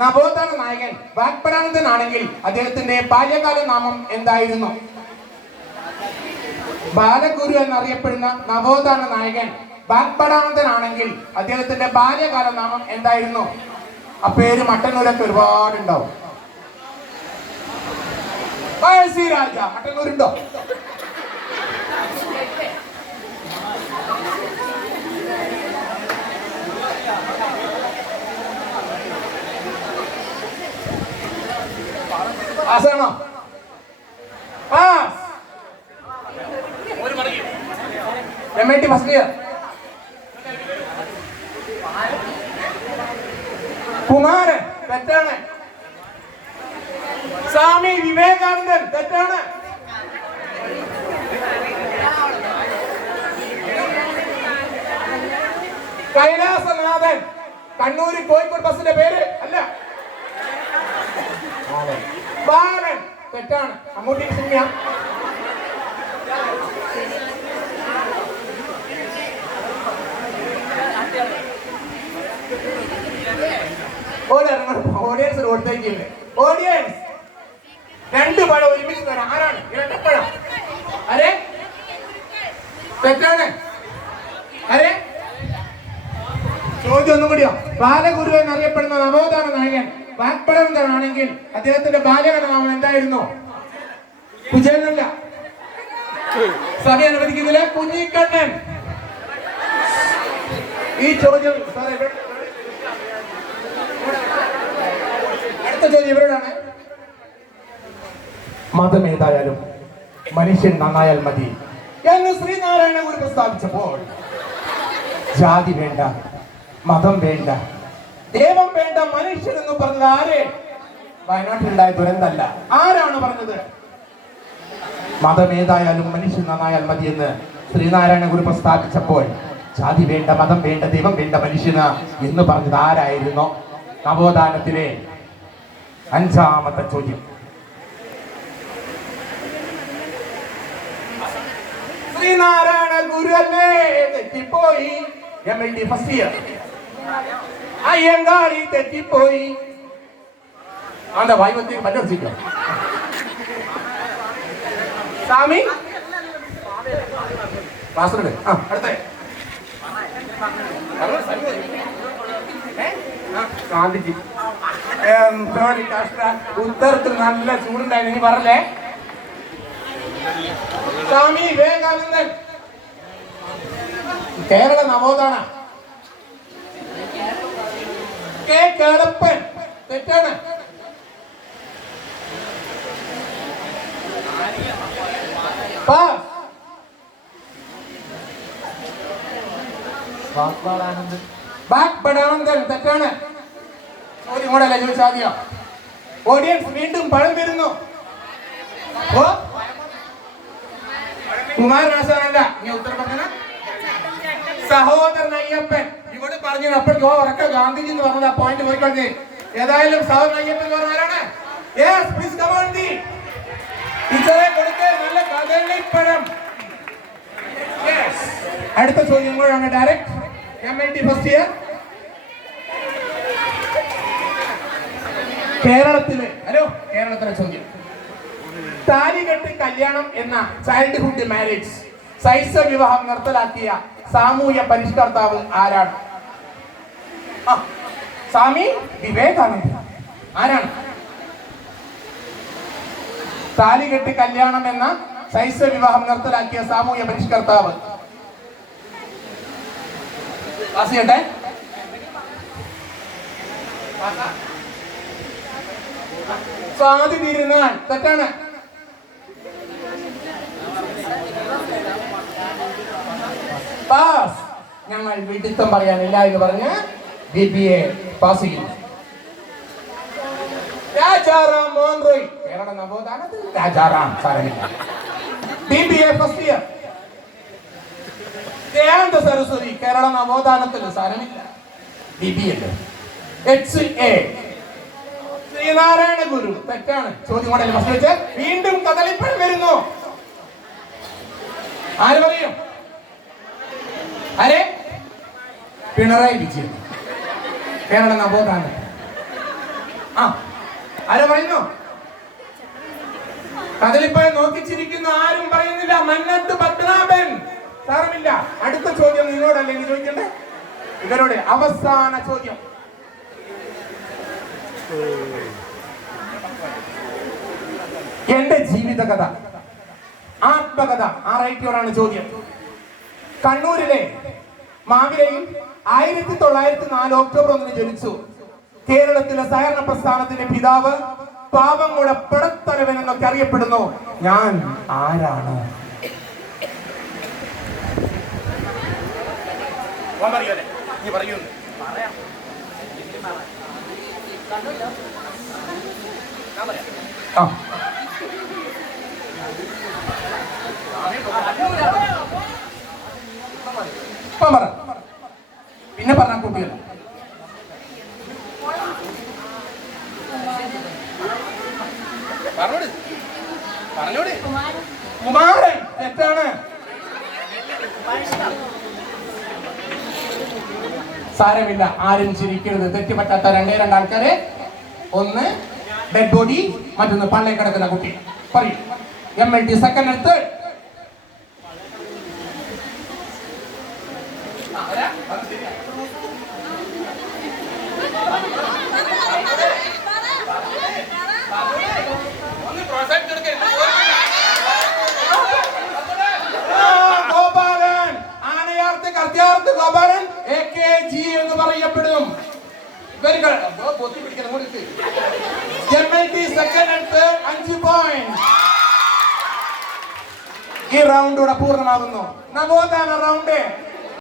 നവോത്ഥാന നായകൻ വാഗ്ഭടാനന്ദനാണെങ്കിൽ അദ്ദേഹത്തിന്റെ ബാല്യകാല നാമം എന്തായിരുന്നു? ബാലഗുരു എന്നറിയപ്പെടുന്ന നവോത്ഥാന നായകൻ വാഗ്ഭടാനന്ദനാണെങ്കിൽ അദ്ദേഹത്തിന്റെ ബാല്യകാല നാമം എന്തായിരുന്നു? ആ പേര് മട്ടന്നൂരൊക്കെ ഒരുപാടുണ്ടാവും. രാജ മട്ടന്നൂരുണ്ടോ? പാസ്സാണോ? Pass. MIT first year. Kumaran തെറ്റാണ്. സ്വാമി വിവേകാനന്ദൻ തെറ്റാണ്. കൈലാസനാഥൻ കണ്ണൂര് കോഴിക്കോട് ബസിന്റെ പേര് അല്ല. ബാലൻ തെറ്റാണ്. മമ്മൂട്ടി സിനിമ. ഓഡിയൻസ് കൊടുത്തേക്കില്ലേ? ഓഡിയൻസ് രണ്ട് പഴം ഒരുമിച്ച് തരാം. ആരാണ്? ഇരട്ടപ്പഴം. അരെ തെറ്റാണ്. അരെ ചോദ്യം ഒന്നും കൂടിയോ? ബാലഗുരു എന്നറിയപ്പെടുന്ന നവോത്ഥാന നായകൻ വാഗ്ഭടാനന്ദനാണെങ്കിൽ അദ്ദേഹത്തിന്റെ ബാല്യകാല നാമം എന്തായിരുന്നു? കുചേലനല്ല. സഭ അനുവദിക്കുന്നില്ല. കുഞ്ഞിക്കണ്ണൻ. ഈ ചോദ്യം അടുത്ത ചോദ്യം ഇവരോടാണ്. മതം ഏതായാലും മനുഷ്യൻ നന്നായാൽ മതി എന്ന് ശ്രീനാരായണ ഗുരു പ്രസ്താവിച്ചപ്പോൾ ജാതി വേണ്ട, മതം വേണ്ട, ദൈവം വേണ്ട, മനുഷ്യൻ എന്ന് പറഞ്ഞത് ആരെ? വയനാട്ടിലുണ്ടായ ദുരന്തമല്ല. ആരാണ് പറഞ്ഞത്? മതം ഏതായാലും മനുഷ്യൻ നന്നായാൽ മതി എന്ന് ശ്രീനാരായണ ഗുരു പ്രസ്താവിച്ചപ്പോൾ ജാതി വേണ്ട, മതം വേണ്ട, ദൈവം വേണ്ട, മനുഷ്യന് എന്ന് പറഞ്ഞത് ആരായിരുന്നു? നവോത്ഥാനത്തിലെ 5ാമത്തെ ചോദ്യം. ശ്രീനാരായണ ഗുരു അല്ലേ? തെറ്റിപ്പോയി. MIT first year. അയ്യങ്കാളി തെറ്റിപ്പോയി. അതാ വൈവത്തേക്ക് പല്ലർച്ചിക്കോ സ്വാമി ക്ലാസ്സിലുണ്ട്. അടുത്ത ഗാന്ധിജി. ഉത്തരത്തിൽ നല്ല ചൂടുണ്ടായിരുന്നു. ഇനി പറഞ്ഞേ. സ്വാമി വിവേകാനന്ദൻ. കേരള നവോത്ഥാന. കെ കേളപ്പൻ തെറ്റാണ്. വാഗ്ഭടാനന്ദൻ തെറ്റാണ്. ചോദ്യം കൂടെ അല്ല ചോദിച്ചാദ്യം. ഓഡിയൻസ് വീണ്ടും പഴം വരുന്നു. കുമാരനാശാനല്ല. നീ ഉത്തരം പറഞ്ഞ സഹോദരൻ അയ്യപ്പൻ. ഇവിടെ പറഞ്ഞു അപ്പോഴേക്കോ ഉറക്ക ഗാന്ധിജി എന്ന് പറഞ്ഞത് ആ പോയിന്റ് പോയിക്കൊണ്ടേ. ഏതായാലും സഹോദരൻ അയ്യപ്പൻ പറഞ്ഞാരാണ്? നല്ല കദളിപ്പഴം. അടുത്ത ചോദ്യം കൂടെയാണ് ഡയറക്റ്റ്. MIT first year. കേരളത്തിലെ ചോദ്യം. താലികെട്ട് കല്യാണം എന്ന ചൈൽഡ്ഹുഡ് മാരേജ് ശൈശവ വിവാഹം നിർത്തലാക്കിയ സാമൂഹ്യ പരിഷ്കർത്താവ് ആരാണ്? സ്വാമി വിവേകാനന്ദൻ. ആരാണ്? താലികെട്ട് കല്യാണം എന്ന ശൈശവ വിവാഹം നിർത്തലാക്കിയ സാമൂഹ്യ പരിഷ്കർത്താവ്. വാസിയട്ടെ. സ്വാതി തിരുനാൾ തെറ്റാണ്. പാസ്. ഞങ്ങൾ വിഡിത്തം പറയാനില്ല എന്ന് പറഞ്ഞ് BBA പാസ് ചെയ്യുന്നു. രാജാറാം മോഹൻ റോയ്. കേരള നവോത്ഥാനത്തിൽ രാജാറാം സാരമില്ല. BBA first year. Dayananda Saraswati. Kerala നവോത്ഥാനത്തിൽ സാരമില്ല. BBA. HA. ശ്രീനാരായണ ഗുരു തെറ്റാണ്. ചോദ്യം കൊണ്ടല്ലേ ഫസ്റ്റ് വെച്ച്. വീണ്ടും കദളിപ്പഴം വരുന്നു. ആര് പറയും? പിണറായി വിജയൻ. കേരള നവോത്ഥാനം. ആ ആരാ പറയുന്നു? അതിലിപ്പോ നോക്കിച്ചിരിക്കുന്ന ആരും പറയുന്നില്ല. മന്നത്ത് പത്മനാഭൻ. സാരമില്ല, അടുത്ത ചോദ്യം നിങ്ങളോടല്ലെങ്കിൽ ചോദിക്കണ്ടേ? ഇവരോട് അവസാന ചോദ്യം. എന്റെ ജീവിതകഥ, ആത്മകഥ ആരായിട്ടോടാണ് ചോദ്യം. കണ്ണൂരിലെ മാവിലയിൽ 1904 ഒക്ടോബർ 1 ജനിച്ചു. കേരളത്തിലെ സഹകരണ പ്രസ്ഥാനത്തിന്റെ പിതാവ്, പാവങ്ങളുടെ പടത്തലവൻ എന്നൊക്കെ അറിയപ്പെടുന്നു. ഞാൻ ആരാണ്? പിന്നെ പറഞ്ഞ കുട്ടികൾ കുമാരൻ. തെറ്റാണ്. സാരമില്ല, ആരും ചിരിക്കരുത്. തെറ്റുപറ്റാത്ത രണ്ടേ ആൾക്കാരെ. ഒന്ന് ഡെഡ് ബോഡി, മറ്റൊന്ന് പള്ളി കിടക്കുന്ന കുട്ടി. പറയും MLT second and third. Gopalan, ആനയാർത്ത് കർത്തിയാർത്ത് ഗോപാലൻ AKG എന്ന് പറയപ്പെടും. MLT second and third 5 point. ഈ റൗണ്ട് ഇവിടെ പൂർണ്ണമാകുന്നു. നവോത്ഥാന റൗണ്ട്